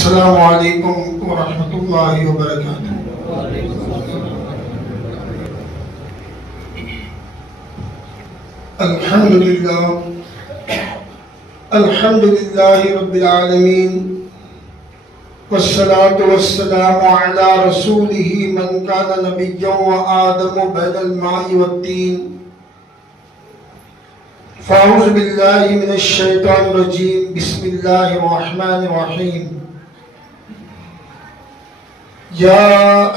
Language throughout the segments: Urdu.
السلام علیکم ورحمۃ اللہ وبرکاتہ۔ الحمد للہ رب العالمین والصلاة والسلام علی رسولہ من کان نبیا وآدم بین الماء والطین۔ فاعوذ باللہ من الشیطان الرجیم، بسم اللہ الرحمن الرحیم۔ یا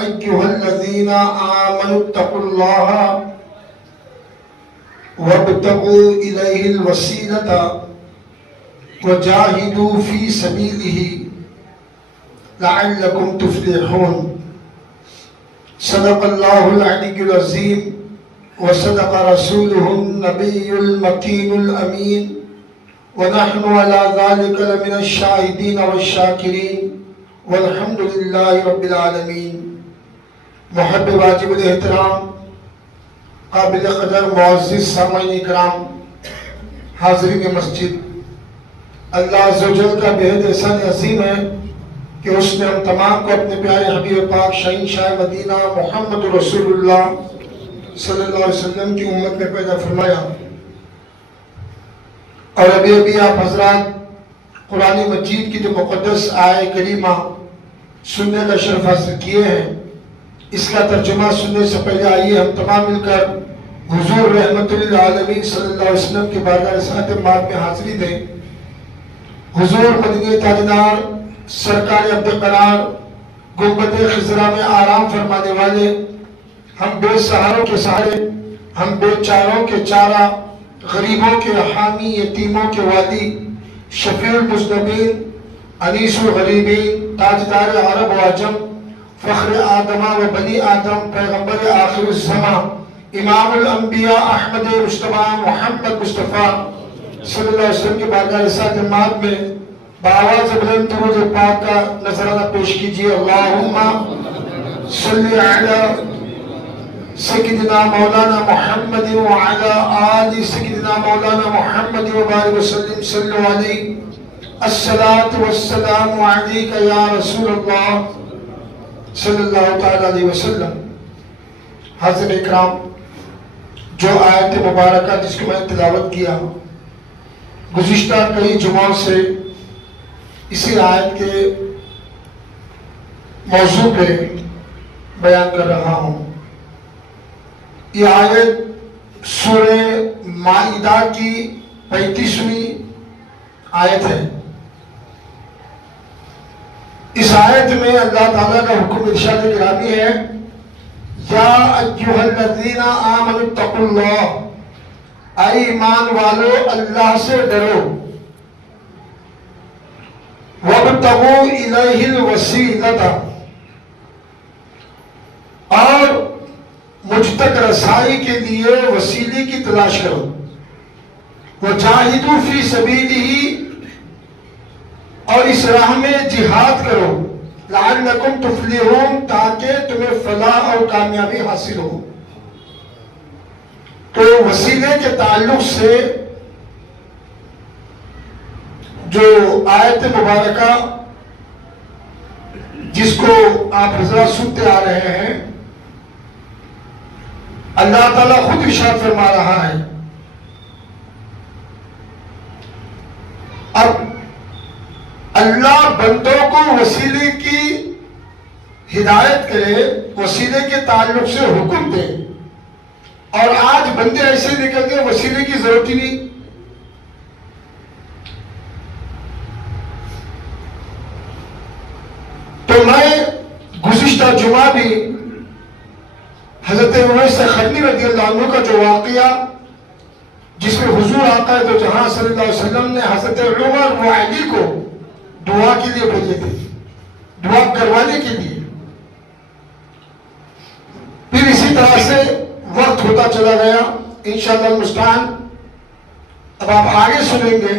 ایہا الذین آمنوا اتقوا اللہ وابتغوا الیہ الوسیلۃ وجاہدوا فی سبیلہ لعلکم تفلحون۔ صدق اللہ العلی العظیم وصدق رسولہ النبی المکین الامین، ونحن علی ذلک لمن الشاہدین والشاکرین، والحمد للہ رب العالمین۔ محب واجب الاحترام، قابل قدر معزز سامعین اکرام، حاضرین مسجد، اللہ عز و جل کا بہت احسان عظیم ہے کہ اس نے ہم تمام کو اپنے پیارے حبیب پاک شہنشاہ مدینہ محمد رسول اللہ صلی اللہ علیہ وسلم کی امت میں پیدا فرمایا، اور ابھی آپ حضرات قرآن مجید کی جو مقدس آیہ کریمہ سننے کا شرف حاصل کیے ہیں، اس کا ترجمہ سننے سے پہلے آئیے ہم تمام مل کر حضور رحمت للعالمین صلی اللہ علیہ وسلم کے بارگاہ رسالت مآب میں حاضری دیں۔ حضور مدینہ تاجدار، سرکار عبد قرار، گنبد خضرا میں آرام فرمانے والے، ہم بے سہاروں کے سہارے، ہم بے چاروں کے چارہ، غریبوں کے حامی، یتیموں کے والی، شفیع المذنبین، انیس الغریبین، تاجدار عرب و عجم، فخر آدمہ و بنی آدم، پیغمبر آخر الزمان، امام الانبیاء احمد مصطفیٰ محمد مصطفیٰ صلی اللہ علیہ وسلم کے بارگاہ رسالت مآب میں بآواز بلند درود پاک کا نذرانہ پیش کیجیے۔ اللہم صلی علی سیدنا مولانا محمد وعلی آل سیدنا مولانا محمد وبارک وسلم، صلو علیہ۔ الصلاۃ والسلام علیک یا رسول اللہ صلی اللہ تعالی علیہ وسلم۔ حاضر اکرام، جو آیت مبارکہ جس کو میں نے تلاوت کیا، گزشتہ کئی جمعوں سے اسی آیت کے موضوع پہ بیان کر رہا ہوں۔ یہ آیت سورہ مائدہ کی 35ویں آیت ہے۔ اس آیت میں اللہ تعالیٰ کا حکم ارشاد گرامی ہے، یا ایھا الذین آمنوا اتقوا اللہ، اے ایمان والو اللہ سے ڈرو، وابتغوا الیہ الوسیلۃ، اور مجھ تک رسائی کے لیے وسیلے کی تلاش کرو، وجاہدوا فی سبیلہ، اور اس راہ میں جہاد کرو، لعلکم تفلحون، تاکہ تمہیں فلاح اور کامیابی حاصل ہو۔ تو وسیلے کے تعلق سے جو آیت مبارکہ جس کو آپ حضرات سنتے آ رہے ہیں، اللہ تعالیٰ خود ارشاد فرما رہا ہے۔ اب اللہ بندوں کو وسیلے کی ہدایت کرے، وسیلے کے تعلق سے حکم دے، اور آج بندے ایسے نکل گئے وسیلے کی ضرورت ہی نہیں۔ تو میں گزشتہ جمعہ بھی حضرت اویس قرنی رضی اللہ عنہ کا جو واقعہ، جس میں حضور آقا دو جہاں صلی اللہ علیہ وسلم نے حضرت عمر و علی کو دعا کے لیے بھیجے تھے، دعا کروانے کے لیے، پھر اسی طرح سے وقت ہوتا چلا گیا، انشاءاللہ المستعان۔ اب آپ آگے سنیں گے،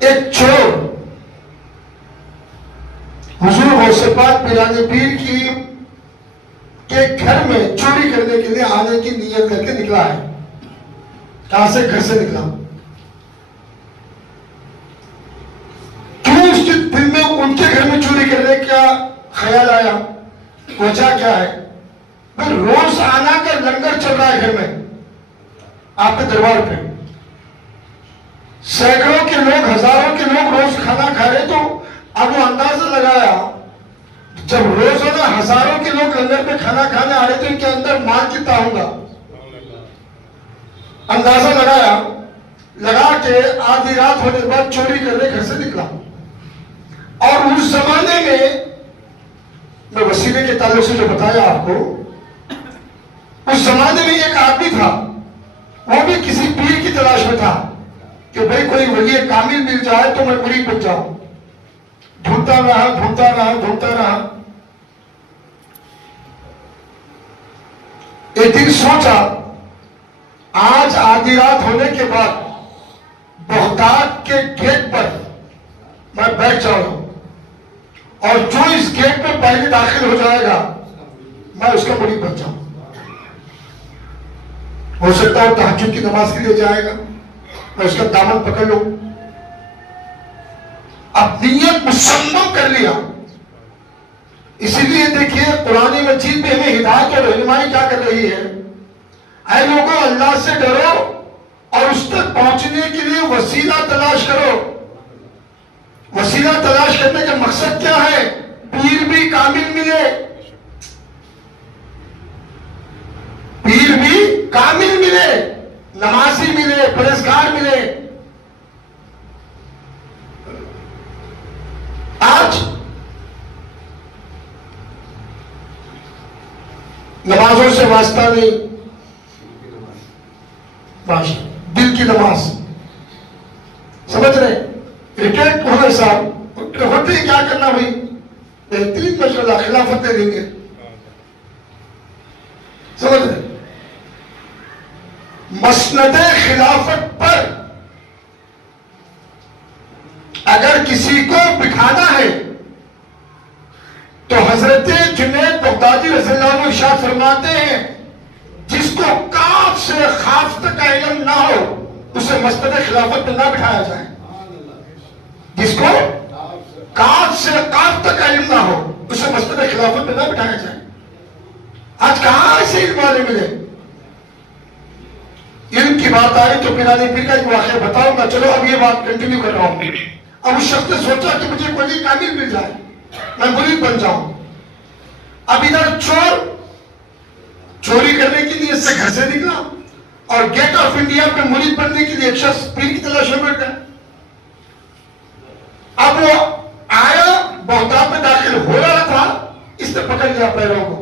ایک چور حضور غوث پاک پیران پیر کے گھر میں چوری کرنے کے لیے آنے کی نیت کر کے نکلا ہے۔ کہاں سے؟ گھر سے نکلا۔ خیال آیا وجہ کیا ہے؟ بھائی روز آنا کا لنگر چل رہا ہے گھر میں آپ کے دربار پہ، سینکڑوں کے لوگ ہزاروں کے لوگ روز کھانا کھا رہے، تو اب وہ اندازہ لگایا جب روزانہ ہزاروں کے لوگ لنگر پہ کھانا کھانے آ رہے تو ان کے اندر مال کتنا ہوگا، اندازہ لگا کے آدھی رات ہونے کے بعد چوری کرنے گھر سے نکلا. اور اس زمانے میں وسیلے کے تعلق سے جو بتایا آپ کو، اس زمانے میں ایک آدمی تھا، وہ بھی کسی پیر کی تلاش میں تھا کہ بھئی کوئی ولی کامل مل جائے تو میں مرید بن جاؤں. ڈھونڈتا رہا. ایک دن سوچا آج آدھی رات ہونے کے بعد بغداد کے گیٹ پر میں بیٹھ جاؤں اور جو اس گیٹ پہ پہلے داخل ہو جائے گا میں اس کا مرید بن جاؤں. ہو سکتا ہے تہجد کی نماز کے لیے جائے گا، میں اس کا دامن پکڑ لوں. اب نیت مسلم کر لیا. اسی لیے دیکھیے قرآن مجید میں ہمیں ہدایت اور رہنمائی کیا کر رہی ہے؟ اے لوگوں، اللہ سے ڈرو اور اس تک پہنچنے کے لیے وسیلہ تلاش کرو. وسیلہ تلاش کرنے کا مقصد کیا ہے؟ پیر بھی کامل ملے، پیر بھی کامل ملے، نمازی ملے، پرہیزگار ملے. آج نمازوں سے واسطہ نہیں، دل کی نماز. سمجھ رہے؟ ریٹائرڈ ہونے صاحب ہوتے کیا کرنا بھائی؟ بہترین مشغلہ خلافت دے دیں گے. سمجھ رہے؟ مسند خلافت پر اگر کسی کو بٹھانا ہے تو حضرت جنید بغدادی رضی اللہ عنہ ارشاد فرماتے ہیں جس کو کاف سے خاف تک کا علم نہ ہو اسے مسند خلافت میں نہ بٹھایا جائے. جس کو کاف سے قاف تک کا علم نہ ہو اسے مسند خلافت میں نہ بٹھایا جائے. آج کہاں ایسے علم والے ملے؟ علم کی بات آئی تو پیرانی پیر کا ایک واقعہ بتاؤں گا. چلو اب یہ بات کنٹینیو کر رہا ہوں. اب اس شخص نے سوچا کہ مجھے کوئی کامل مل جائے، میں مرید بن جاؤں. اب ادھر چوری کرنے کی نیت سے گھر سے نکلا اور گیٹ آف انڈیا پہ مرید بننے کے لیے ایک شخص پیر کی تلاش میں بیٹھ گیا. اب وہ آیا، بغداد میں داخل ہو رہا تھا، اس نے پکڑ لیا پیروں کو.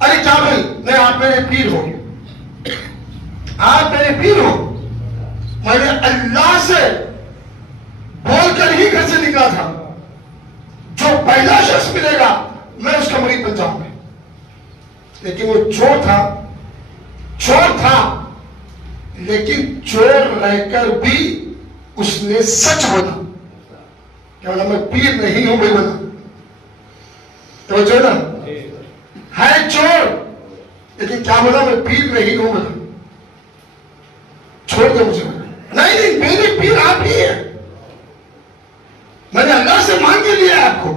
ارے کیا بھائی؟ نہیں، آپ میرے پیر ہو، آپ میرے پیر ہو. میں نے اللہ سے بول کر ہی گھر سے نکلا تھا جو پہلا شخص ملے گا میں اس کا مرید بن جاؤں گا. لیکن وہ چور تھا لیکن چور رہ کر بھی اس نے سچ بولا. کیا بولا؟ میں پیر نہیں ہوں بھائی. بولا تو جو نا ہے چور لیکن کیا بولا؟ میں پیر نہیں ہوں. بولا چھوڑ دو مجھے. نہیں، میرے پیر آپ ہی ہیں، میں نے اللہ سے مانگ کے لیا آپ کو،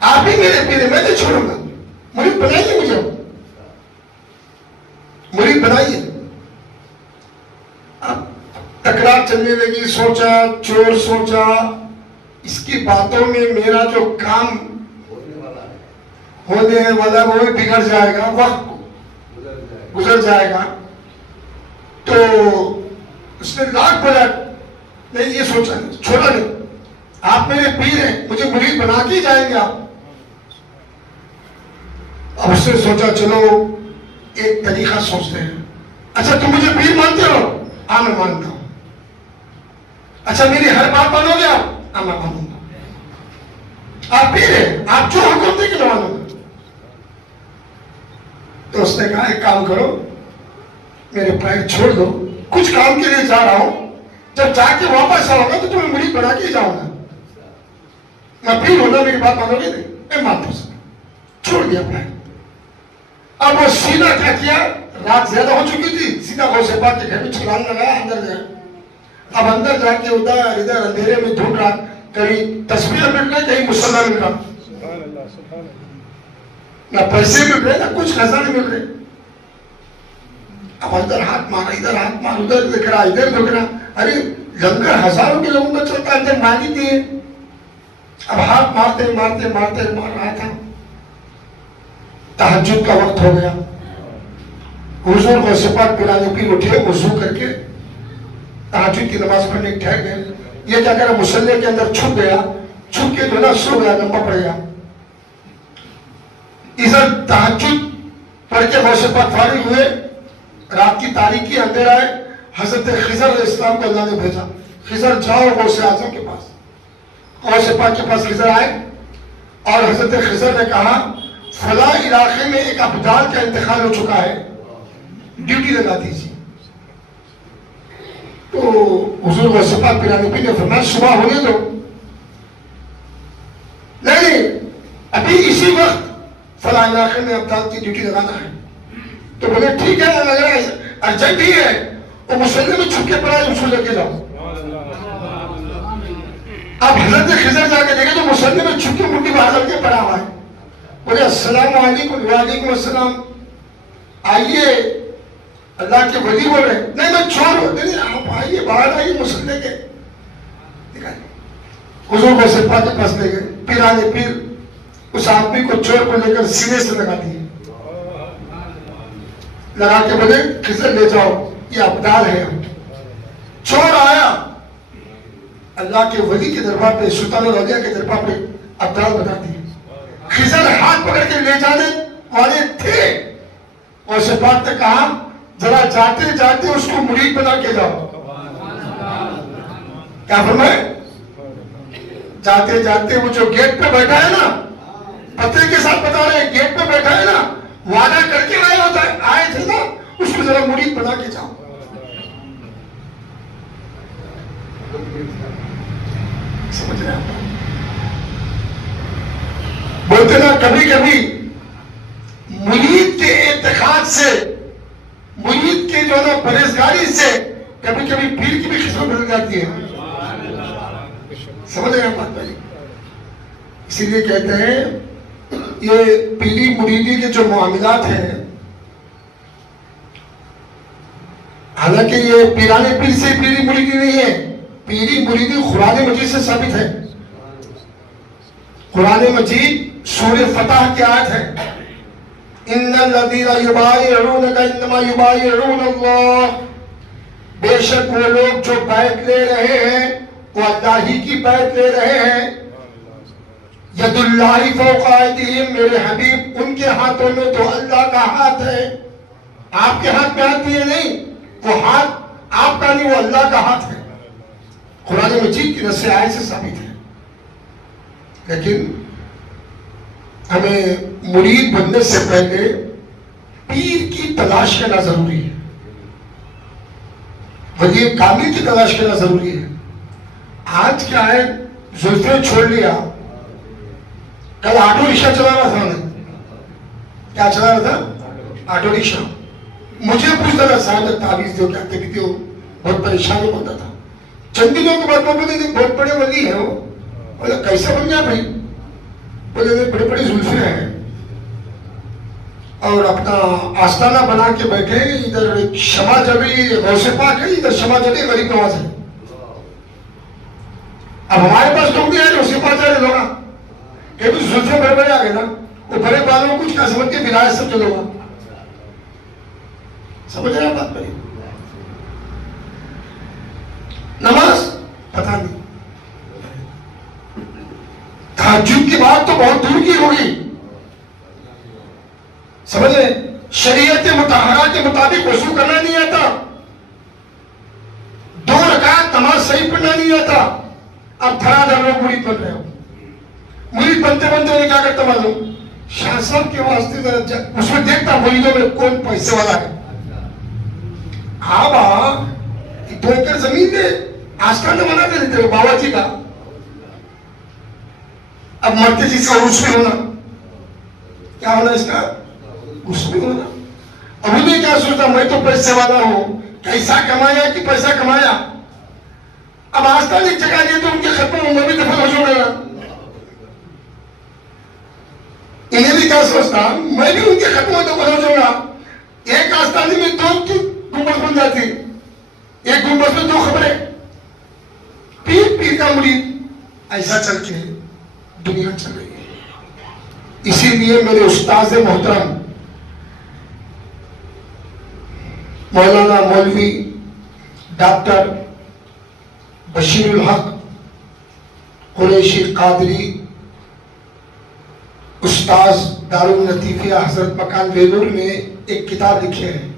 آپ ہی میرے پیر ہیں، میں نہیں چھوڑوں گا. مرید بنائیے، مجھے مرید بنائیے. اب تکرار چلنے لگی. سوچا چور، سوچا اس کی باتوں میں میرا جو کام ہونے والا وہ بھی بگڑ جائے گا، وقت گزر جائے گا. تو اس نے لاکھ بولا نہیں، یہ سوچا نہیں، چھوڑا نہیں. آپ میرے پیر ہیں، مجھے مرید بنا کے جائیں گے آپ. اب اس نے سوچا چلو ایک طریقہ سوچتے ہیں. اچھا تم مجھے پیر مانتے ہو؟ ہاں میں مانتا ہوں. اچھا میری ہر بات مانو گے آپ؟ ہاں میں مانوں گا. آپ پیر ہیں، آپ جو حکم دیں گے میں مانوں گا. تو اس نے کہا ایک کام کرو، میرے پیر چھوڑ دو، کچھ کام کے لیے جا رہا ہوں، جب جا کے واپس آؤں گا تو تمہیں مرید بنا کے جاؤں گا. میں پیر ہونا، میری بات مانو گے؟ نہیں، میں مانتا ہوں. چھوڑ دیا پیر. اب وہ سیدھا کیا کیا، رات زیادہ ہو چکی تھی، سیدھا غوث پاک کے گھر میں چھلانگ لگایا، اندر گیا. اب اندر جا کے ادھر ادھر اندھیرے میں ڈھونڈ رہا کہیں تسبیح مل رہا کہیں مصلی مل رہا، نہ پیسے مل رہے نہ کچھ خزانے مل رہے. اب ادھر ہاتھ مارا ادھر ہاتھ مار ادھر دکھ رہا ادھر دکھ رہا. ارے لنگر ہزاروں کے لوگوں کا چلتا ہے اندر مانی نہیں ہے. اب ہاتھ مارتے مارتے مارتے مار رہا تھا. تہجد کا وقت ہو گیا. حضور کو سپاٹ پلانے پی اٹھے وضو کر کے تہجد کی نماز پڑھنے ٹھہر گئے. یہ کیا کرا مصلی کے اندر چھپ گیا، چھپ کے جو نا سو گیا، لمبا پڑ گیا. ادھر تہجد پڑھ کے غوث پاک فارغ ہوئے. رات کی تاریکی اندر آئے. حضرت خضر علیہ السلام کو اللہ نے بھیجا، خضر جاؤ غوث اعظم کے پاس. غوث پاک کے پاس خضر آئے اور حضرت خضر نے کہا فلاں علاقے میں ایک ابدال کا انتقال ہو چکا ہے، ڈیوٹی لگا دیجیے. تو حضور غوث پاک پیرانی پیر نے فرمایا صبح ہونے دو. نہیں ابھی اسی وقت فلاں علاقے میں ابدال کی ڈیوٹی لگانا ہے. تو بولے ٹھیک ہے، لگ رہا ہے ارجنٹ ہی ہے. وہ مصلی میں چھپ کے پڑا ہے، اس کو لے کے جاؤ. اب حضرت خضر جا کے دیکھے تو مصلی میں چھپ کے مٹھی باہر کر کے پڑا ہوا ہے. بولے السلام علیکم. وعلیکم السلام. آئیے اللہ کے ولی بول رہے. نہیں میں چور ہوں. نہیں آپ آئیے باہر آئیے مصلی کے. حضور کو سپاہ کے پاس لے گئے. پیرانے پیر اس آدمی کو چور کو لے کر سینے سے لگا دیے. لگا کے بولے خضر لے جاؤ، یہ ابدال ہے. چور آیا اللہ کے ولی کے دربار پہ، سلطان الاولیاء کے دربار پہ ابدال بنا دیے. خضر ہاتھ پکڑ کے لے جانے والے تھے. اور سپاہ نے کہا ذرا جاتے جاتے اس کو مرید بنا کے جاؤ. کیا فرمائے؟ جاتے جاتے وہ جو گیٹ پہ بیٹھا ہے نا، پتے کے ساتھ بتا رہے ہیں گیٹ پہ بیٹھا ہے نا، وعدہ کر کے آئے تھے نا، اس کو ذرا مرید بنا کے جاؤ. سمجھ رہے ہیں؟ بولتے نا کبھی کبھی مرید کے اعتقاد سے، مرید کے جو نا پرہیزگاری سے کبھی کبھی پیر کی بھی قسمت بدل جاتی ہے. سمجھ رہے ہیں بات بھائی؟ اسی لیے کہتے ہیں یہ پیری مریدی کے جو معاملات ہیں، حالانکہ یہ پیرانے پیر سے پیری مریدی نہیں ہے. پیری مریدی قرآن مجید سے ثابت ہے. قرآن مجید سورہ فتح کی آیت ہے ان الذین یبایعونک انما یبایعون اللہ. بے شک وہ لوگ جو بیعت لے رہے ہیں وہ اللہ ہی کی بیعت لے رہے ہیں. ید اللہ فوق ایدیہم، میرے حبیب ان کے ہاتھوں میں تو اللہ کا ہاتھ ہے. آپ کے ہاتھ میں ہاتھ بھی ہے نہیں، وہ ہاتھ آپ کا نہیں، وہ اللہ کا ہاتھ ہے. قرآن مجید کی نص آیت سے ثابت ہے. لیکن ہمیں مرید بننے سے پہلے پیر کی تلاش کرنا ضروری ہے، ولی کامل کی تلاش کرنا ضروری ہے. آج کیا ہے، زلفیں چھوڑ لیا. کل آٹو رکشہ چلا رہا تھا، کیا چلا رہا تھا؟ آٹو رکشہ. مجھے پوچھتا تھا صاحب تعویذ دو، کیا کہتے ہو؟ بہت پریشان ہوتا تھا. چند دنوں کے بعد میں بولے بہت بڑے ولی ہیں وہ. بولے کیسا بن گیا بھائی؟ بولے بڑے بڑے زلفیں ہیں اور اپنا آستانہ بنا کے بیٹھے. ادھر شمع جبی غوث پاک ہے، ادھر شمع جبی غریب نواز ہے. اب ہمارے پاس لوگ بھی ہیں، اسی پاس جائے لوگ کہ بھی زلفیں بڑے بڑے آ گئے نا، وہ بڑے بالوں کچھ کیا سمجھ کے ولایت سب چلو گا. سمجھ رہے ہیں بات بھائی؟ نماز پتہ نہیں، تہجد کی بات تو بہت دور کی ہوگی. سمجھے؟ شریعت مطہرہ کے مطابق وضو کرنا نہیں آتا، 2 رکعت نماز صحیح پڑھنا نہیں آتا. اب دھڑا دھڑ لوگ مرید بن رہے ہو. مرید بنتے بنتے انہیں کیا کرتا معلوم؟ شاہ صاحب کے واسطے اس میں دیکھتا مریدوں میں کون پیسے والا ہے. آبا 2 ایکڑ زمین دے، آستانہ بنا دے دیتے بابا جی کا. اب مرتے جی کا عرس میں ہونا، کیا ہونا اس کا؟ عرس میں ہونا. اب انہیں کیا سوچتا میں تو پیسے والا ہوں، کیسا کمایا کہ پیسہ کمایا. اب آستان ایک جگہ گئے تو ان کے ختم ہوں میں بھی دفن ہو جاؤں گا. انہیں بھی کیا سوچتا میں بھی ان کے ختم ہو دفن ہو جاؤں گا. ایک آستانے میں دو گنبد بن جاتی, ایک گنبد میں دو خبریں. پیر کا مرید ایسا چل کے دنیا چل رہی ہے. اسی لیے میرے استاذ محترم مولانا مولوی ڈاکٹر بشیر الحق قریشی قادری استاذ داراللطیفیہ حضرت مکان ویلور نے ایک کتاب لکھے ہیں.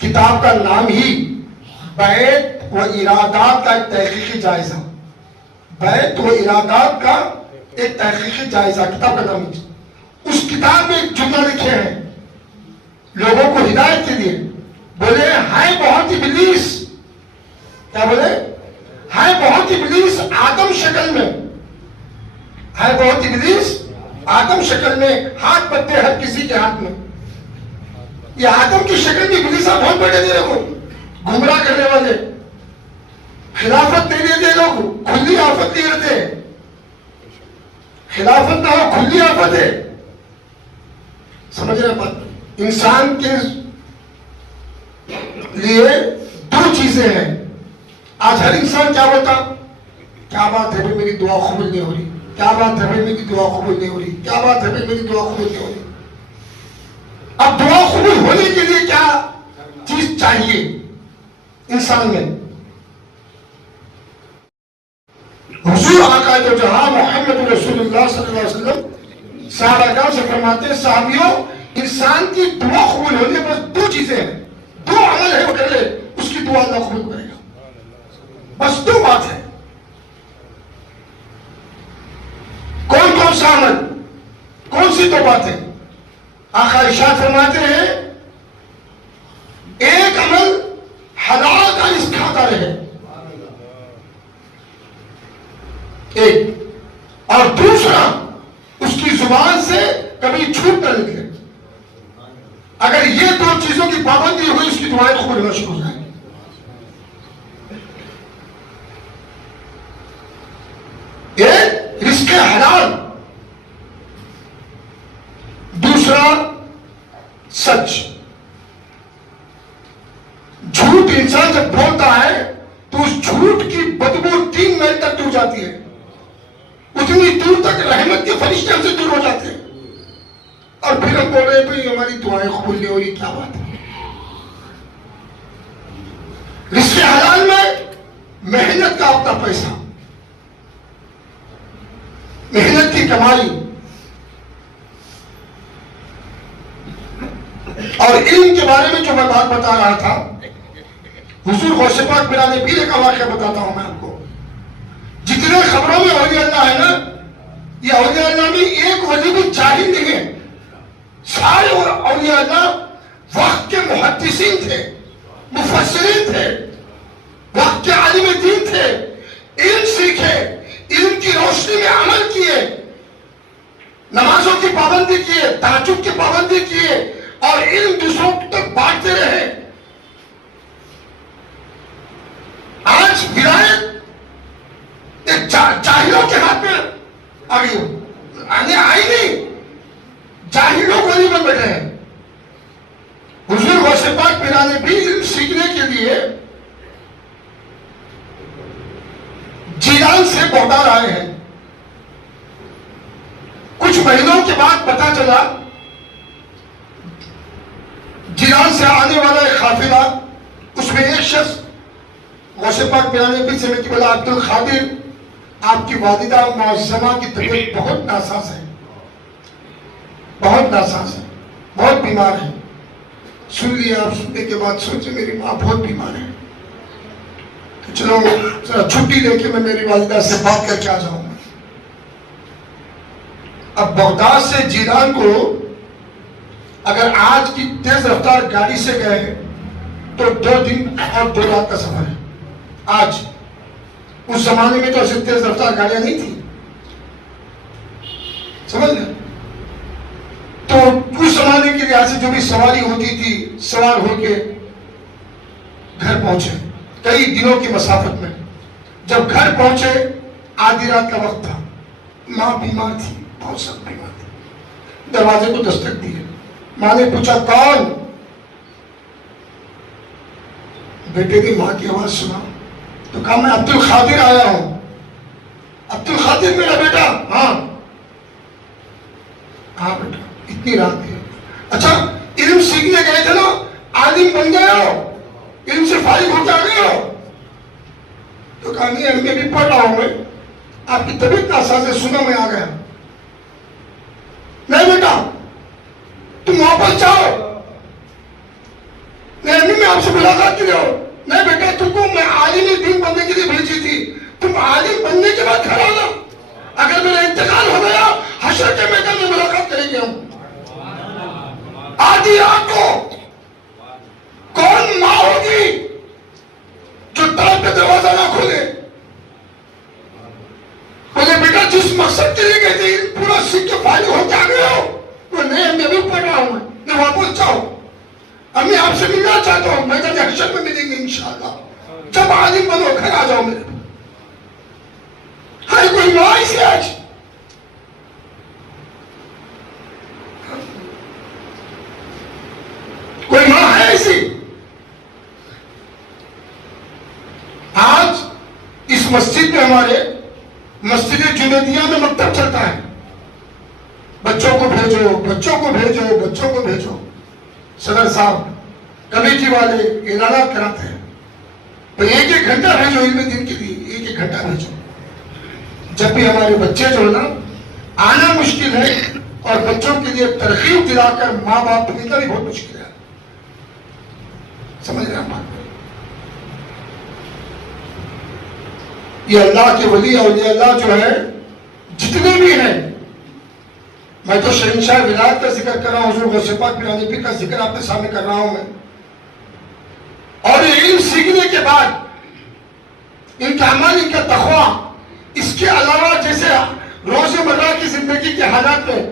کتاب کا نام ہی بیت و ارادات کا ایک تحقیقی جائزہ. بیت و ارادات کا ایک تحقیقی جائزہ کتاب کا نام ہے. اس کتاب میں ایک جملہ لکھے ہیں لوگوں کو ہدایت کے لیے. بولے ہے بہت ابلیس, کیا بولے ہے بہت ابلیس آدم شکل میں, ہے بہت ابلیس آدم شکل میں, ہاتھ پتے ہر کسی کے ہاتھ میں. یہ آدم کی شکل میں ابلیس بہت بڑے دے رہے کو گمراہ کرنے والے, خلافت نہیں دیتے لوگ, کھلی آفت نہیں رہتے. خلافت نہ ہو کھلی آفت ہے. سمجھ رہے بات. انسان کے لیے دو چیزیں ہیں. آج ہر انسان کیا بولتا, کیا بات ہے بھائی میری دعا قبول نہیں ہو رہی, کیا بات ہے بھائی میری دعا قبول نہیں ہو رہی, کیا بات ہے بھائی میری دعا قبول نہیں ہو رہی. اب دعا قبول ہونے کے لیے کیا چیز چاہیے انسان میں؟ حضور آقا جو جہاں محمد رسول اللہ صلی اللہ علیہ وسلم صحابہ کرام سے فرماتے ہیں صحابیوں انسان کی دعا قبول ہونے بس دو چیزیں ہیں, دو عمل ہے وہ کر لے اس کی دعا اللہ قبول کرے گا. بس دو بات ہے. کون کون سا عمل, کون سی دو باتیں؟ آقا ارشاد فرماتے ہیں ایک عمل حلال کا رزق کھاتا رہے, ایک, اور دوسرا اس کی زبان سے کبھی جھوٹ نہ نکلے. اگر یہ دو چیزوں کی پابندی ہوئی اس کی دعائیں قبول ہونا شروع ہو جائیں. ایک رزق حلال, دوسرا سچ. جھوٹ انسان جب بولتا ہے تو اس جھوٹ کی بدبو 3 میل تک دور جاتی ہے, اتنی دور تک رحمت کے فرشتے ہم سے دور ہو جاتے ہیں. اور پھر ہم بول رہے ہیں بھائی ہماری دعائیں قبول نہیں ہو رہی, کیا بات ہے. رزق حلال میں محنت کا اپنا پیسہ, محنت کی کمائی, اور علم کے بارے میں جو میں بات بتا رہا تھا, حضور غوث پاک میران پیر کا واقعہ بتاتا ہوں میں آپ کو. جتنے خبروں میں اولیاء اللہ ہے نا, یہ اولیاء اللہ میں ایک ولی بھی جاہل نہیں ہے. سارے اولیاء اللہ وقت کے محدثین تھے, مفسرین تھے, وقت کے عالم دین تھے, علم سیکھے, علم کی روشنی میں عمل کیے, نمازوں کی پابندی کیے, تہجد کی پابندی کیے, اور علم دوسروں تک بانٹتے رہے. آج ولایت ایک جاہلوں کے ہاتھ میں آ گئی, آئی نہیں, جاہل لوگ ولی بن بیٹھے ہیں. حضور غوث پاک میران بھی علم سیکھنے کے لیے جیلان سے بغداد آئے ہیں. کچھ مہینوں کے بعد پتا چلا جیلان سے آنے والا ایک قافلہ, اس میں ایک شخص غوث پاک میران بھی سے ملتے بولا عبد القادر آپ کی والدہ معظمہ کی طبیعت بہت ناساز ہے, بہت ناساز ہے, بہت بیمار ہے. سن لیا, آپ سننے کے بعد سوچے میری ماں بہت بیمار ہے, چلو ذرا چھٹی لے کے میں میری والدہ سے بات کر کے آ جاؤں گا. اب بغداد سے جیلان کو اگر آج کی تیز رفتار گاڑی سے گئے تو 2 دن اور 2 رات کا سفر ہے. آج اس زمانے میں تو ایسے تیز رفتار گاڑیاں نہیں تھی, سمجھ گئے. تو اس زمانے کے لحاظ سے جو بھی سواری ہوتی تھی سوار ہو کے گھر پہنچے کئی دنوں کی مسافت میں. جب گھر پہنچے آدھی رات کا وقت تھا، ماں بیمار تھی، بہت سخت بیمار تھی، دروازے کو دستک دی، ماں نے پوچھا کون؟ بیٹے نے ماں کی آواز سنا تو کہا میں عبد القادر آیا ہوں۔ عبد القادر میرا بیٹا؟ ہاں ہاں بیٹا، اتنی رات ہے، اچھا علم سیکھنے گئے تھے نا، عالم بن گئے ہو، علم سے فارغ ہو کے آ گئے ہو؟ تو کہا نہیں میں بھی پڑھ رہا ہوں، میں آپ کی طبیعت ناساز ہے، سنا میں آ گیا۔ نہیں بیٹا تم واپس جاؤ۔ نہیں امی میں آپ سے ملاقات کے لیے ہو۔ نہیں بیٹا تم کو میں عالم دین بننے کے لیے بھیجی تھی، تم عالم بننے کے بعد گھر آنا، اگر میرا انتقال ہو گیا حشر کے میدان میں ملاقات کریں گے ہم۔ آدھی رات کو کون ماں ہوگی جو طرف پہ دروازہ نہ کھولے؟ بولے بیٹا جس مقصد کے لیے گئے تھے پورا سیکھ کے فارغ ہو کے آ گئے ہو؟ وہ نہیں میں بھی پڑھ رہا ہوں، میں واپس جاؤ، امی آپ سے ملنا چاہتا ہوں، میدان حشر میں ملیں گے انشاءاللہ، جب عالم بنو گھر آ جاؤ میرے۔ ہر کوئی ماں ایسی آج کوئی ماں ہے ایسی؟ آج اس مسجد میں ہمارے مسجد جنیدیہ میں مکتب چلتا ہے، بچوں کو بھیجو بچوں کو بھیجو بچوں کو بھیجو، صدر صاحب کمیٹی والے اعلانات کراتے ہیں تو ایک ایک گھنٹہ بھیجو علم دین کے لیے، ایک ایک گھنٹہ بھیجو۔ جب بھی ہمارے بچے جو ہے نا آنا مشکل ہے اور بچوں کے لیے ترغیب دلا کر ماں باپ بھیجنا بھی بہت مشکل ہے، سمجھ رہے ہیں بات؟ یہ اللہ کے ولی اولیاء اللہ جو ہے جتنے بھی ہیں، میں تو شہنشاہ ولایت کا ذکر کر رہا ہوں، حضور غوث پاک پیرانی پیر کا ذکر آپ کے سامنے کر رہا ہوں میں، اور یہ علم سیکھنے کے بعد ان کا عمل، ان کا تقویٰ، اس کے علاوہ جیسے روزمرہ کی زندگی کے حالات میں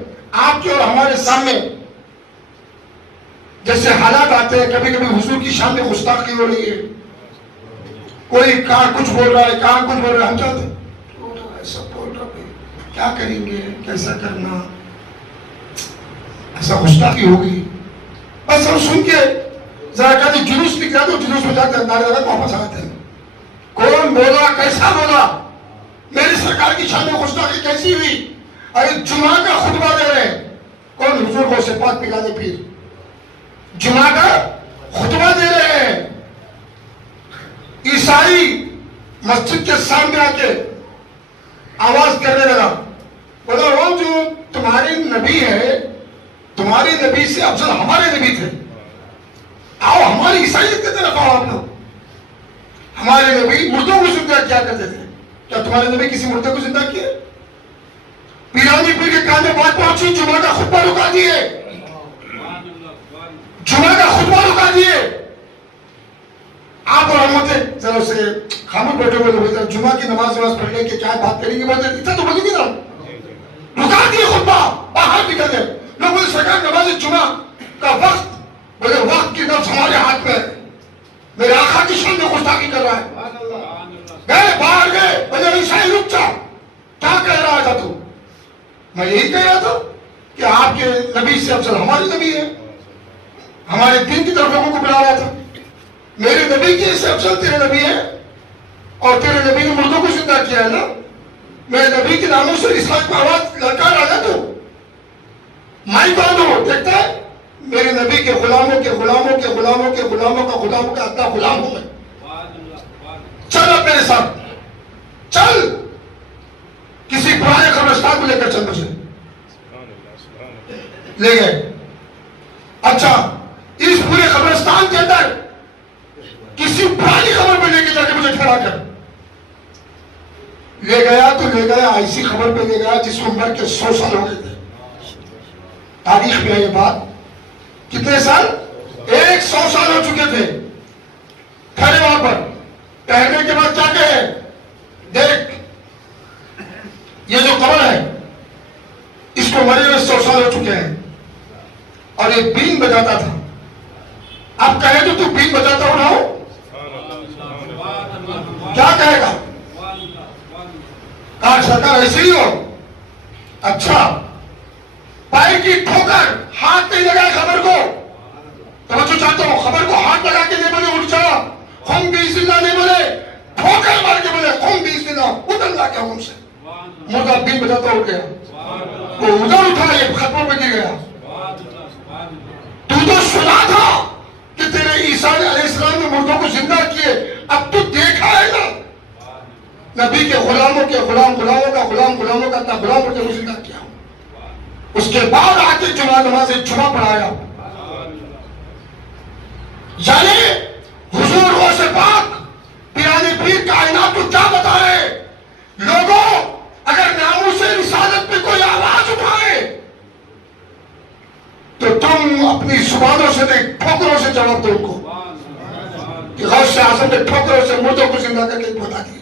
آپ کے اور ہمارے سامنے جیسے حالات آتے ہیں، کبھی کبھی حضور کی شان میں گستاخی ہو رہی ہے، کوئی کہاں کچھ بول رہا ہے کہاں کچھ بول رہا ہے، ہم چاہتے ہیں ایسا بول رہا ہے کیا کریں گے، کیسا کرنا، ایسا گستاخی ہوگی، بس ہم سن کے ذرا کبھی جلوس نکلا تو جلوس میں جاتے ہیں، نعرے لگا واپس آتے ہیں، کون بولا کیسا بولا، میری سرکار کی شان میں گستاخی کیسی ہوئی، ارے جمعہ کا خطبہ دے رہے ہیں، کون؟ حضور غوث پاک پیرانی پیر جمعہ کا خطبہ دے رہے ہیں، عیسائی مسجد کے سامنے آ کے آواز کرنے لگا، بولا وہ جو تمہاری نبی ہے، تمہاری نبی سے افضل ہمارے نبی تھے، آؤ ہماری عیسائیت کی طرف آؤ، آپ لوگ، ہمارے نبی مردوں کو زندہ کیا کرتے تھے، کیا تمہارے نبی کسی مردے کو زندہ کیا؟ پیرانی پیر کے کان میں بات پہنچی، جمعہ کا خطبہ رکا دیے، جمعہ کا خطبہ رکا دیے، آپ اور ہم ذرا اسے خاموش بیٹھے ہوئے، جمعہ کی نماز پڑھ لیں کہ کیا بات کریں گے، اتنا تو بولیں گے نا، رکا دیے خطبہ، باہر نکل گئے، لوگ بولے سرکار نماز جمعہ کا وقت، بولے وقت کی نفس ہمارے ہاتھ میں، میرے آقا کی شان میں گستاخی کر رہا ہے، گئے باہر گئے، بولے عیسائی رک جا، کیا کہہ رہا تھا تو؟ میں یہی کہہ رہا تھا کہ آپ کے نبی سے افضل ہماری نبی ہے، ہمارے دین کی طرف لوگوں کو بلا رہا تھا، میرے نبی کے سے افضل تیرے نبی ہے، اور تیرے نبی نے مردوں کو زندہ کیا ہے نا، میرے نبی کے ناموں سے اسلام کو آواز لڑکا ڈالا تو مائی کون ہو؟ دیکھتا ہے میرے نبی کے غلاموں کے غلاموں کے غلاموں کے غلاموں کا غلام کا ادنا غلام ہوں میں، چل اب میرے ساتھ چل، کسی پرانے قبرستان کو لے کر چل، مجھے لے گئے، اچھا اس پورے قبرستان کے اندر کسی پرانی خبر پہ لے کے جا کے مجھے کھڑا کر، لے گیا تو لے گیا ایسی خبر پہ لے گیا جس کو مر کے 100 سال ہو گئے تھے، تاریخ میں ہے یہ بات، کتنے سال؟ 100 سال ہو چکے تھے، کھڑے وہاں پر، ٹہرنے کے بعد کیا کہے، دیکھ یہ جو قبر ہے اس کو مرے ہوئے 100 سال ہو چکے ہیں، اور یہ بین بجاتا تھا، اب کہے تو بین بجاتا ہو رہا ہو، کیا کہے گا؟ سرکار ایسے ہی ہو؟ اچھا، پائے کی ٹھوکر، ہاتھ نہیں لگائے خبر کو، توجہ چاہتا ہوں، خبر کو ہاتھ لگا کے نہیں بولے اٹھ جا، خم بسم اللہ نہیں بولے، ٹھوکر مار کے بولے خم بسم اللہ، اٹھ اللہ کے حکم سے، مردہ دن بجاتا اٹھ گیا، وہ ادھر اٹھا یہ خطبوں پہ گر گیا۔ تو سنا تھا کہ تیرے عیسیٰ علیہ السلام نے مردوں کو زندہ کیے، اب تو دیکھا ہے نا نبی کے غلاموں کے غلاموں کا اتنا غلام پر جو زندہ کیا، اس کے بعد آ کے جمعہ نماز جمعہ پڑھایا۔ یعنی حضور غوث پاک پیرانے پیر کائنات کو کیا بتائے، لوگوں اگر ناموس رسالت پہ کوئی آواز اٹھائے تو تم اپنی زبانوں سے نہیں ٹھوکروں سے جواب دو کو، کہ غوث اعظم نے ٹھوکروں سے مردوں کو زندہ کر کے بتا دیا۔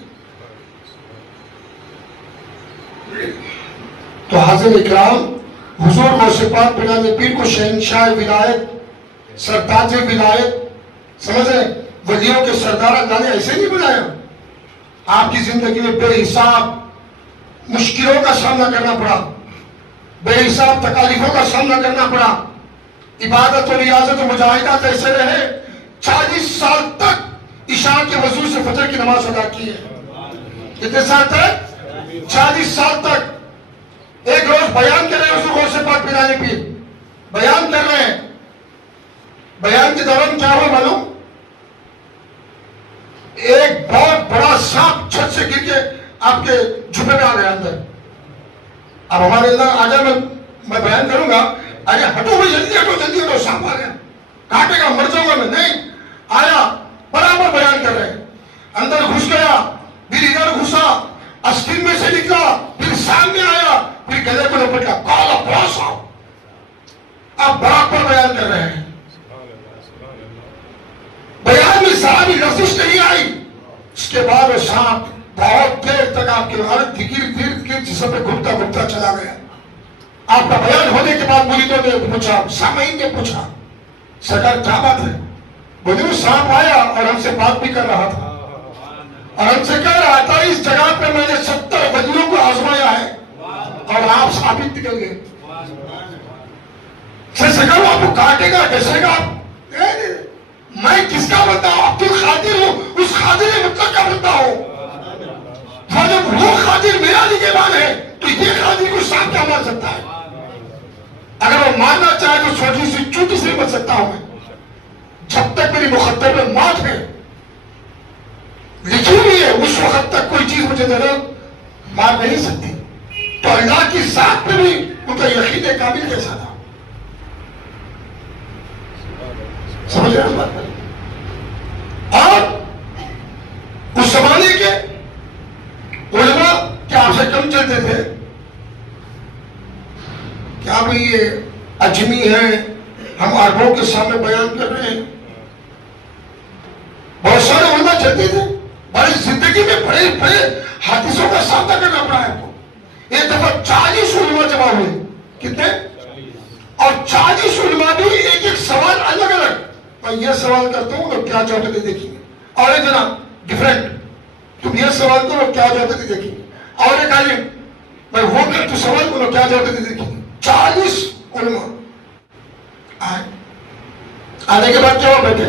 تو حاضر اکرام، حضور غوث پاک پیرانے پیر کو شہنشاہ ولایت، سرتاج ولایت، سمجھ رہے، ولیوں کے سردار اللہ نے ایسے نہیں بنایا۔ آپ کی زندگی میں بے حساب مشکلوں کا سامنا کرنا پڑا، بے حساب تکالیفوں کا سامنا کرنا پڑا، عبادت و ریاضت و مجاہدات ایسے رہے، 40 سال تک عشاء کے وضو سے فجر کی نماز ادا کی ہے۔ کتنے سال تک؟ 40 سال تک۔ ایک روز بیان کر رہے ہیں حضور غوث پاک پیرانے پیر، بیان کر رہے ہیں، بیان کے دوران کیا ہوا معلوم؟ ایک بہت بڑا سانپ چھت سے گر کے آپ کے جھپے میں آ گیا اندر۔ اب ہمارے اندر آ جائے، میں بیان کروں گا، آجا ہٹو بھائی، جلدی ہٹو، سانپ آ گیا، کاٹے گا، مر جاؤں گا میں، نہیں آیا، برابر بیان کر رہے ہیں، اندر گھس گیا، پھر ادھر گھسا، اسکن میں سے نکلا، پھر سامنے آیا، پھر گلے کو لپٹ گیا، کالا بڑا سانپ۔ اب برابر بیان کر رہے ہیں، بیان میں ذرا بھی لفظ نہیں آئی۔ اس کے بعد وہ سانپ بہت دیر تک آپ کے گرد جسم پہ گھٹتا چلا گیا۔ آپ کا بیان ہونے کے بعد مریدوں نے پوچھا، سامعین نے پوچھا، سرکار کیا بات ہے؟ بولے وہ سانپ آیا اور ہم سے بات بھی کر رہا تھا، اور ہم سے کہہ رہا تھا اس جگہ پہ میں نے 70 ولیوں کو آزمایا ہے اور آپ ثابت نکل گئے۔ سرکار آپ کو کاٹے گا، ڈسے گا، میں کس کا بندہ ہوں؟ عبد القادر ہوں، اس قادر مطلق کا بندہ ہوں۔ جب وہ قادر میرا نگہبان ہے تو یہ قادر کو سانپ کیا مار سکتا ہے؟ اگر وہ مارنا چاہے تو چھوٹی سی چوٹی سے بچ سکتا ہوں میں، جب تک میری مقدر میں موت ہے لکھی ہوئی ہے، اس وقت تک کوئی چیز مجھے ضرورت مار نہیں سکتی۔ تو اللہ کی ذات پہ بھی ان کا یقین کامل کیسا تھا؟ سمجھ رہے ہیں بات؟ اور اس زمانے کے علماء کیا آپ سے کم چلتے تھے؟ کیا بھئی یہ اجمی ہیں، ہم عربوں کے سامنے بیان کر رہے ہیں؟ بہت سارے علماء چلتے تھے، بڑی زندگی میں بڑے بڑے حادثوں کا سامنا کرنا پڑا ہے آپ کو۔ ایک دفعہ 40 علماء جمع ہوئے، کتنے؟ اور 40 علماء بھی ایک ایک سوال الگ الگ، میں یہ سوال کرتا ہوں تو کیا جواب دیتے دیکھیں گے، اور ایک جناب ڈیفرنٹ، تم یہ سوال کرو کیا جواب دیتے دیکھیں گے، اور ایک عالم میں وہ کر تو سوال کرو کیا جواب دیتے دیکھیں گے۔ 40 علماء آئے، آنے کے بعد کیا ہوا؟ بیٹھے،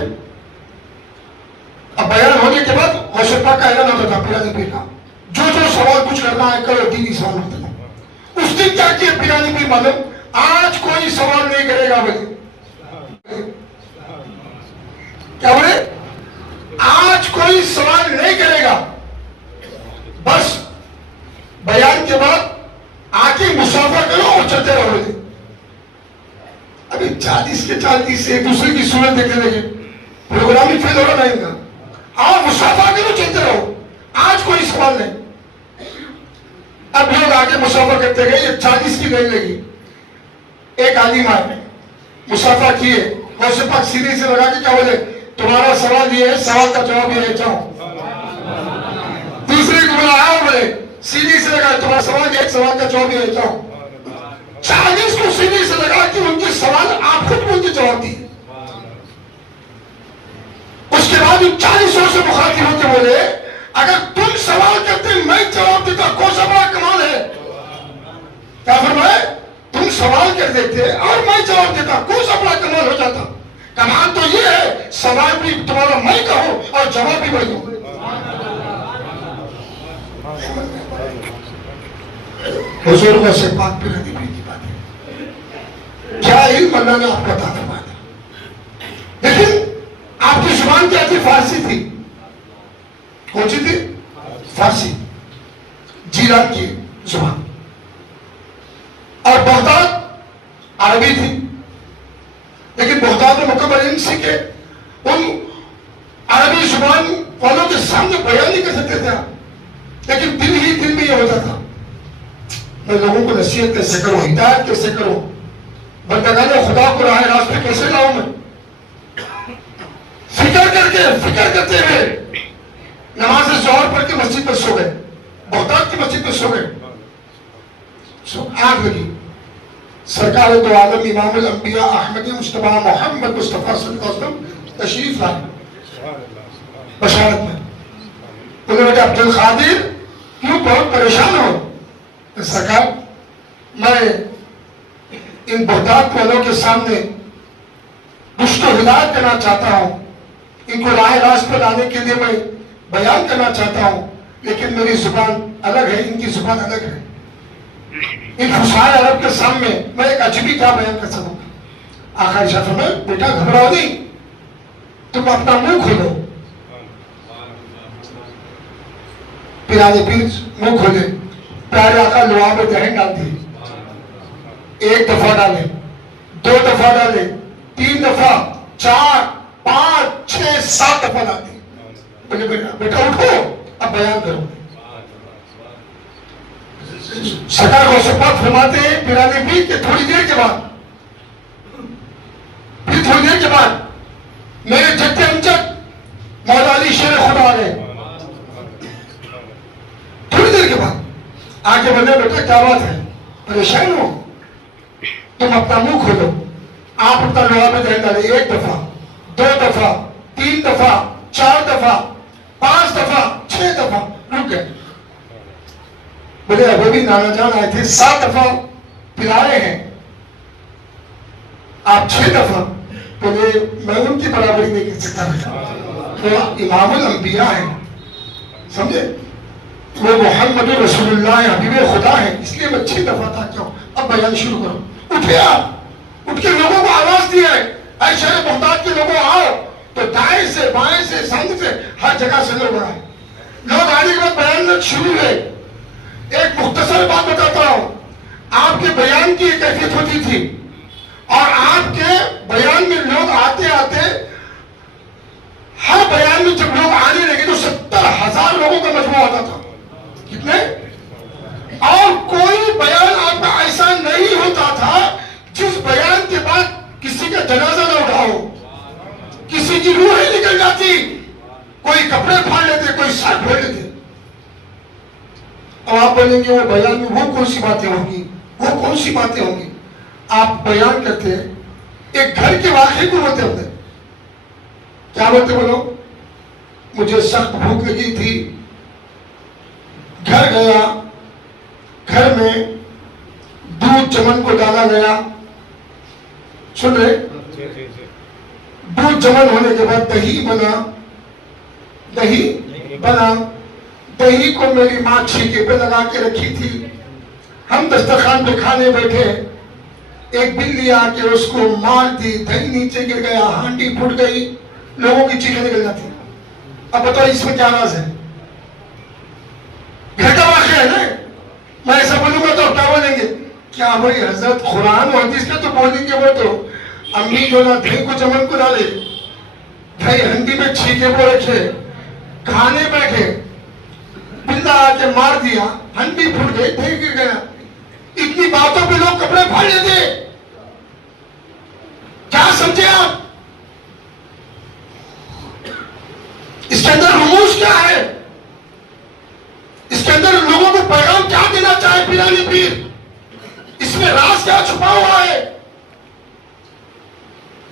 اب بیان ہونے کے بعد غوث پاک کا اعلان ہوتا تھا پیرانے پیر کا، جو سوال کچھ کرنا ہے کرو، دینی سوال ہوتا تھا۔ اس دن کیا کیا پیرانے پیر معلوم؟ آج کوئی سوال نہیں کرے گا بھائی، کیا بولے؟ آج کوئی سوال نہیں کرے گا، بس بیان کے بعد آگے مسافہ کرو اور چلتے رہو۔ ابھی 40 کے 40 ایک دوسرے کی صورت دیکھنے لگے، پروگرام ہی فیل ہو رہا نہیں گا، آؤ مسافہ کرو چلتے رہو، آج کوئی سوال نہیں۔ اب لوگ آگے مسافہ کرتے گئے، یہ 40 کی نہیں لگی، ایک عالم آئے، مسافہ کیے، غوث پاک سینے سے لگا کے کیا بولے؟ تمہارا سوال یہ ہے، سوال کا جواب یہ ہے، جاؤ۔ دوسرے کو بلایا، بولے سینے سے لگا، تمہارا سوال یہ ہے، سوال کا جواب یہ ہے، جاؤ۔ 40 کو سینے سے لگا کہ ان کے سوال آپ خود ان کے جواب دیے۔ اس کے بعد ان 40 سے مخاطب ہوتے بولے، اگر تم سوال کرتے میں جواب دیتا، کون سا بڑا کمال کیا فرمایا؟ تم سوال کر دیتے اور میں جواب دیتا، کون سا بڑا کمال ہو جاتا؟ کمال تو یہ ہے سوال بھی تمہارا میں کہوں اور جواب بھی میں دوں۔ بزرگوں سے بات پہ رہتی کی بات ہے، کیا علم اللہ نے آپ کو عطا فرمایا۔ لیکن آپ کی زبان کیا تھی؟ فارسی تھی۔ کون سی تھی؟ فارسی، جیران کی زبان، اور بغداد عربی تھی۔ لیکن بغداد میں مکمل علم سیکھے، ان عربی زبان والوں کے سامنے بیان نہیں کر سکتے تھے آپ، لیکن دل میں یہ ہوتا تھا میں لوگوں کو نصیحت کیسے کروں، ہدایت کیسے کروں، بندگان خدا کو راہ راست پہ کیسے لاؤں میں۔ فکر کرتے ہوئے نماز ظہر پڑھ کے مسجد میں سو گئے، بغداد کی مسجد میں سو گئے، آگ لگی۔ سرکار دو عالم امام الانبیاء احمد مصطفیٰ محمد مصطفیٰ صلی اللہ علیہ وسلم تشریف لائے بشارت میں۔ انہوں نے کہا عبد القادر کیوں بہت پریشان ہو؟ سرکار میں ان بغداد والوں کے سامنے رشد و ہدایت کرنا چاہتا ہوں، ان کو راہ راست پر لانے کے لیے میں بیان کرنا چاہتا ہوں، لیکن میری زبان الگ ہے، ان کی زبان الگ ہے۔ ان فصحاء عرب کے سامنے میں ایک عجیبی کیا بیان کر سکوں گا؟ آقا ارشاد فرمائے بیٹا گھبراؤ نہیں، تم اپنا منہ کھولو۔ پیارے پیر منہ کھولے، پیارے آقا لعاب دہن ڈال دی، ایک دفعہ ڈالے، دو دفعہ ڈالے، تین دفعہ، چار، پانچ، چھ، سات دفعہ ڈال دی۔ بولے بیٹا اٹھو اب بیان کرو۔ سرکار کو سپاٹ فرماتے ہیں پیرانے پیر کہ تھوڑی دیر کے بعد، پھر تھوڑی دیر کے بعد میرے جد امجد مولا علی شیر خدا آ گئے۔ تھوڑی دیر کے بعد آگے بڑھے، بیٹا کیا بات ہے، پریشان ہو؟ تم اپنا منہ کھولو۔ آپ اپنا لعاب دہن ڈالے، ایک دفعہ، دو دفعہ، تین دفعہ، چار دفعہ، پانچ دفعہ، چھ دفعہ، رک گئے۔ بولے ابھی بھی نانا جان آئے تھے، 7 دفعہ پلا رہے ہیں، آپ 6 دفعہ۔ بولے میں ان کی برابری نہیں کر سکتا، وہ امام الانبیاء ہیں، سمجھے، وہ محمد رسول اللہ حبیب خدا ہے، اس لیے میں 6 دفعہ تھا کیوں۔ اب بیان شروع کرو۔ اٹھے آپ، اٹھ کے لوگوں کو آواز دیا ہے، اے شہر بغداد کے لوگوں آؤ، تو دائیں سے بائیں سے سامنے سے ہر جگہ سے لوگ آئے۔ لوگ آنے کے بعد بیان شروع ہے۔ ایک مختصر بات بتاتا ہوں، آپ کے بیان کی ایک کیفیت ہوتی تھی، اور آپ کے بیان میں لوگ آتے آتے، ہر بیان میں جب لوگ آنے لگے تو 70,000 لوگوں کا مجموعہ ہوتا تھا۔ کتنے؟ اور کوئی بیان آپ کا ایسا نہیں ہوتا تھا جس بیان کے بعد کسی کا جنازہ نہ اٹھاؤ، کسی کی روح ہی نکل جاتی، کوئی کپڑے پھاڑ لیتے، کوئی سر پھوڑ لیتے۔ اب آپ بولیں گے وہ بیان میں وہ کون سی باتیں ہوں گی، وہ کون سی باتیں ہوں گی؟ آپ بیان کرتے ایک گھر کے واقعے کو بولتے ہوتے، کیا بولتے بولو؟ مجھے سخت بھوک لگی تھی، گھر گیا، گھر میں دودھ چمن کو ڈالا گیا، سن رہے؟ دودھ جمن ہونے کے بعد دہی بنا، دہی کو میری ماں چھینکے پہ لگا کے رکھی تھی۔ ہم دسترخوان پہ کھانے بیٹھے، ایک بلی آ کے اس کو مار دی، دہی نیچے گر گیا، ہانڈی پھٹ گئی، لوگوں کی چیخیں نکل جاتی۔ اب بتاؤ اس میں کیا راز ہے؟ گھر کا واقعہ ہے نا، میں ایسا بولوں گا تو کیا بولیں گے؟ کیا بھائی حضرت قرآن و حدیث کا تو بولیں گے، وہ تو امی جو نا دہی کو چمن کو ڈالے، دہی ہنڈی میں چھینکے پہ رکھے، کھانے بیٹھے، بندہ آ کے مار دیا، ہنڈی پھٹ گئی، دہی گر گیا، اتنی باتوں پہ لوگ کپڑے پھاڑ لیتے۔ کیا سمجھے آپ؟ اس کے اندر رموز کیا ہے؟ اس کے اندر لوگوں کو پیغام کیا دینا چاہے پیرانی پیر؟ اس میں راز کیا چھپا ہوا ہے؟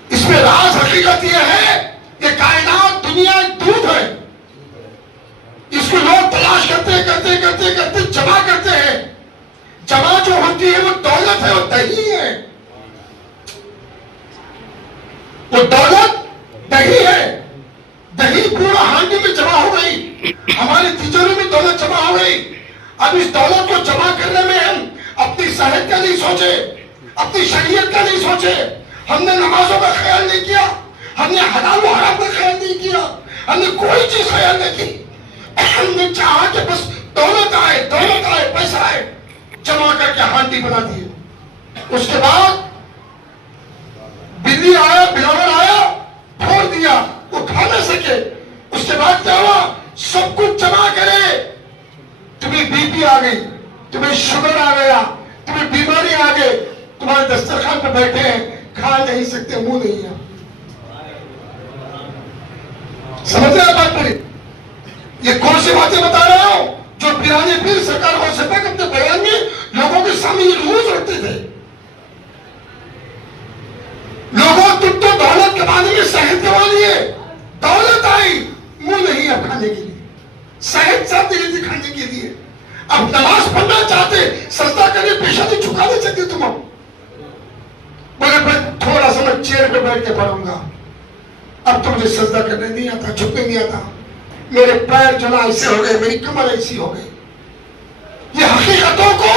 اس میں راز حقیقت یہ ہے کہ کائنات دنیا ایک دودھ ہے، اس کو لوگ تلاش کرتے جمع کرتے ہیں، جمع جو ہوتا ہوتی ہے وہ دولت ہے، وہ دہی ہے، وہ دولت دہی ہے. دہی پورا ہانڈی میں جمع ہو گئی، ہماری تجوری میں دولت جمع ہو گئی. اب اس دولت کو جمع کرنے میں ہم اپنی صحت کا نہیں سوچے، اپنی شریعت کا نہیں سوچے، ہم نے نمازوں کا خیال نہیں کیا، ہم نے حلال و حرام کا خیال نہیں کیا، ہم نے کوئی چیز خیال نہیں کی. ہم نے چاہا کہ بس دولت آئے پیسہ آئے، جمع کر کے ہانڈی بنا دیے. اس کے بعد بلی آیا، بلاول آیا، پھوڑ دیا، وہ کھا نہ سکے. اس کے بعد کیا ہوا؟ سب کچھ جمع کرے، تمہیں بی پی آ گئی، تمہیں شوگر آ گیا، تمہیں بیماری آ گئی، تمہارے دسترخوان پہ بیٹھے ہیں، کھا نہیں سکتے، منہ نہیں ہے. سمجھ رہے بات میری؟ یہ کون سی باتیں بتا رہا ہوں جو پیرانے پیر سرکار غوث پاک اپنے بیان میں لوگوں کے سامنے یہ روز رکھتے تھے. لوگوں تم تو دولت کمانے میں صحت گوا لیے، دولت آئی، منہ نہیں اب کھانے کے لیے، صحت چاہتے تھے کھانے کے لیے. اب نماز پڑھنا چاہتے، سجدہ کرنے پیشہ نہیں جھکا نہیں سکتے تم. اب مگر میں تھوڑا سا میں چیئر پہ بیٹھ کے پڑھوں گا، اب تو مجھے سجدہ کرنے نہیں آتا، جھکنے نہیں آتا، میرے پیر جو نا ایسے ہو گئے، میری کمر ایسی ہو گئی. یہ حقیقتوں کو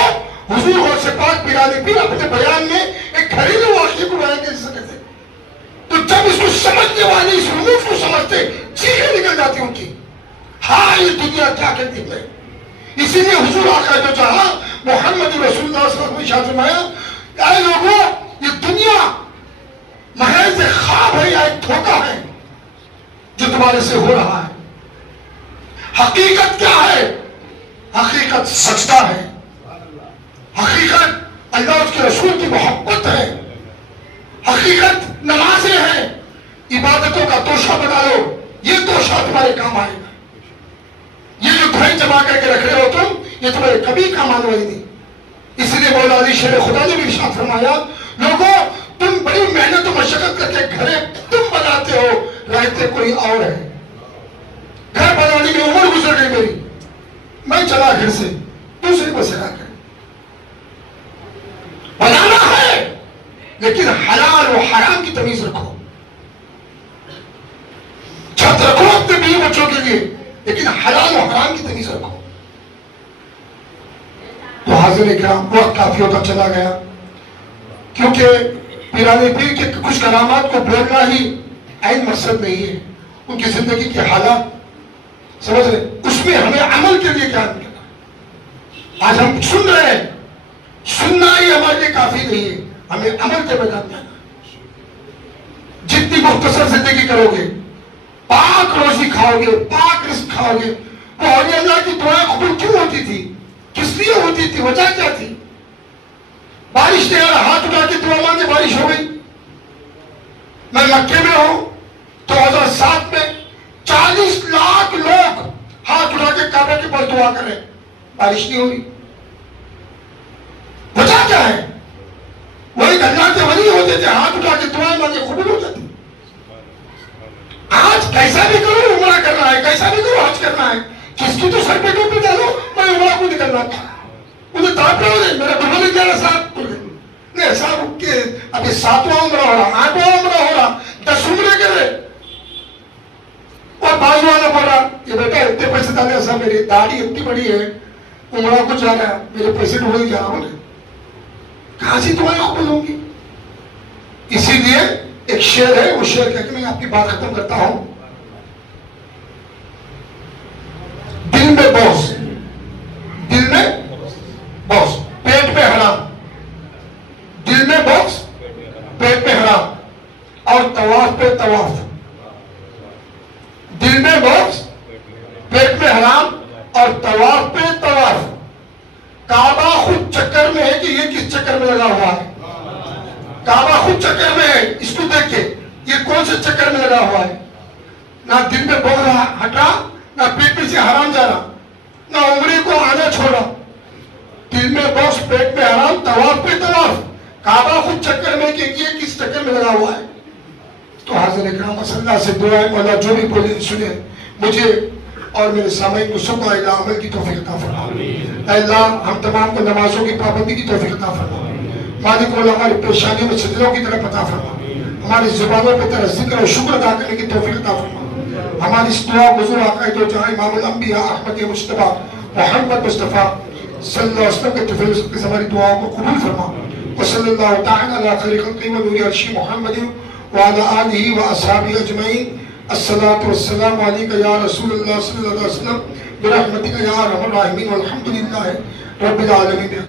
حضور غوث پاک پیرانے پیر اپنے بیان میں ایک گھریلو واقعے کو بیان کر سکتے تھے. تو جب اس کو سمجھنے والے اس رموز کو سمجھتے، چیخیں نکل جاتی ان کی، ہاں یہ دنیا کیا کہتی ہے. اسی لیے حضور آقا جو چاہا محمد رسول اللہ صلی اللہ علیہ وسلم نے ارشاد فرمایا، اے لوگوں یہ دنیا محض خواب ہے یا ایک دھوکہ ہے جو تمہارے سے ہو رہا ہے. حقیقت کیا ہے؟ حقیقت سجدہ ہے، حقیقت اللہ اس کے رسول کی محبت ہے، حقیقت نمازیں ہیں. عبادتوں کا توشہ بنا لو، یہ توشہ تمہارے کام آئے گا. یہ جو گھر جمع کر کے رکھ رہے ہو تم، یہ تمہارے کبھی کام آنے والی نہیں. اسی لیے مولا علی شیر خدا نے بھی ارشاد فرمایا، لوگوں تم بڑی محنت و مشقت کر کے گھریں تم بناتے ہو، رہتے کوئی اور ہے. گھر بنانے میں عمر گزر گئی میری، میں چلا گھر سے، دوسری بسیرا کر. بنانا ہے لیکن حلال و حرام کی تمیز رکھو. چھت رکھو اپنے بیوی بچوں کے لیے، لیکن حلال و حرام کی تمیز رکھو. تو حاضر اکرام، وقت کافی ہوتا چلا گیا، کیونکہ پیرانے پیر کے کچھ کرامات کو بولنا ہی عین مقصد نہیں ہے. ان کی زندگی کے حالات سمجھ رہے، اس میں ہمیں عمل کے لیے کیا کرنا. آج ہم سن رہے ہیں، سننا ہی ہمارے لیے کافی نہیں ہے، ہمیں عمل کے میدان جانا. جتنی مختصر زندگی کرو گے، پاک روزی کھاؤ گے، پاک رزق کھاؤ گے. وہ اولیاء اللہ کی دعائیں قبول کیوں ہوتی تھی؟ کس لیے ہوتی تھی؟ وجہ کیا تھی؟ بارش نہیں آ رہا، ہاتھ اٹھا کے دعا مانگے بارش ہو گئی. میں مکے میں ہوں 2007 میں 40 لاکھ لوگ ہاتھ اٹھا کے کعبے کے پاس دعا کر رہے، بارش نہیں ہوئی. وجہ کیا ہے؟ وہ ایک اللہ کے ولی ہوتے تھے، ہاتھ اٹھا کے دعائیں مانگے قبول ہو جاتی. آج کیسا بھی کرو عمرہ کرنا ہے، کیسا بھی کرو حج کرنا ہے، کس کی تو سر پہ ٹوپی ڈالو، میں عمرہ کو نہیں کرنا تھا. مجھے تاپ رہے ہو نہیں، میرا بھائی نے کہا صاحب نہیں صاحب کہ ابھی 7واں عمرہ ہو رہا، 8واں عمرہ ہو رہا، 10 عمرے کر رہے. اور بازو والا بول رہا کہ بیٹا اتنے پیسے ڈالے، ایسا میری داڑھی اتنی بڑی ہے، عمرہ کو جا رہا ہے، میرے پیسے ڈھونڈ ہی جا رہا ہوں، کہاں سے تمہاری قبول ہوگی. اسی لیے ایک شعر ہے، وہ شعر کہہ کے میں آپ کی بات ختم کرتا ہوں. دل میں بوس، دل میں بوس، پیٹ پہ حرام. دل میں بوس، پیٹ پہ حرام، اور طواف پہ طواف. دل میں بوس، پیٹ پہ حرام، اور طواف پہ طواف. کعبہ خود چکر میں ہے کہ یہ کس چکر میں لگا ہوا ہے؟ کعبہ خود چکر میں ہے. اس کو دیکھ کے یہ کون سے چکر میں لگا ہوا ہے؟ نہ دل میں بوجھ رہا ہٹا، نہ پیٹ میں سے حرام جا رہا، نہ عمرے کو آنا چھوڑا. دل میں بوجھ، پیٹ میں حرام، طواف پہ طواف. کعبہ خود چکر میں کہ یہ کس چکر میں لگا ہوا ہے. تو حاضر اکرام صلی اللہ سے دعا ہے، مولا جو بھی بولے سنے، مجھے اور میرے سامعین کو سب اعلی عمل کی توفیق عطا فرما۔ اے اللہ ہم تمام کو نمازوں کی پابندی کی توفیق عطا فرما۔ مالک مولا ہماری پریشانیوں میں سجدوں کی طرف عطا فرما۔ ہماری زبانوں پہ تیرا ذکر اور شکر ادا کرنے کی توفیق عطا فرما۔ ہماری اس دعا حضور آقا دو جہاں امام الانبیاء احمد مصطفیٰ محمد مصطفیٰ صلی اللہ علیہ وسلم کے تفیل سے ہماری دعاؤں کو قبول فرما۔ وصلی اللہ تعالی علی خیر خلقہ و نور عرش محمد وعلی آلہ و اصحابہ اجمعین۔ الصلاة والسلام علیکہ یا رسول اللہ صلی اللہ علیہ وسلم برحمتک یا ارحم الراحمین والحمدللہ رب العالمین۔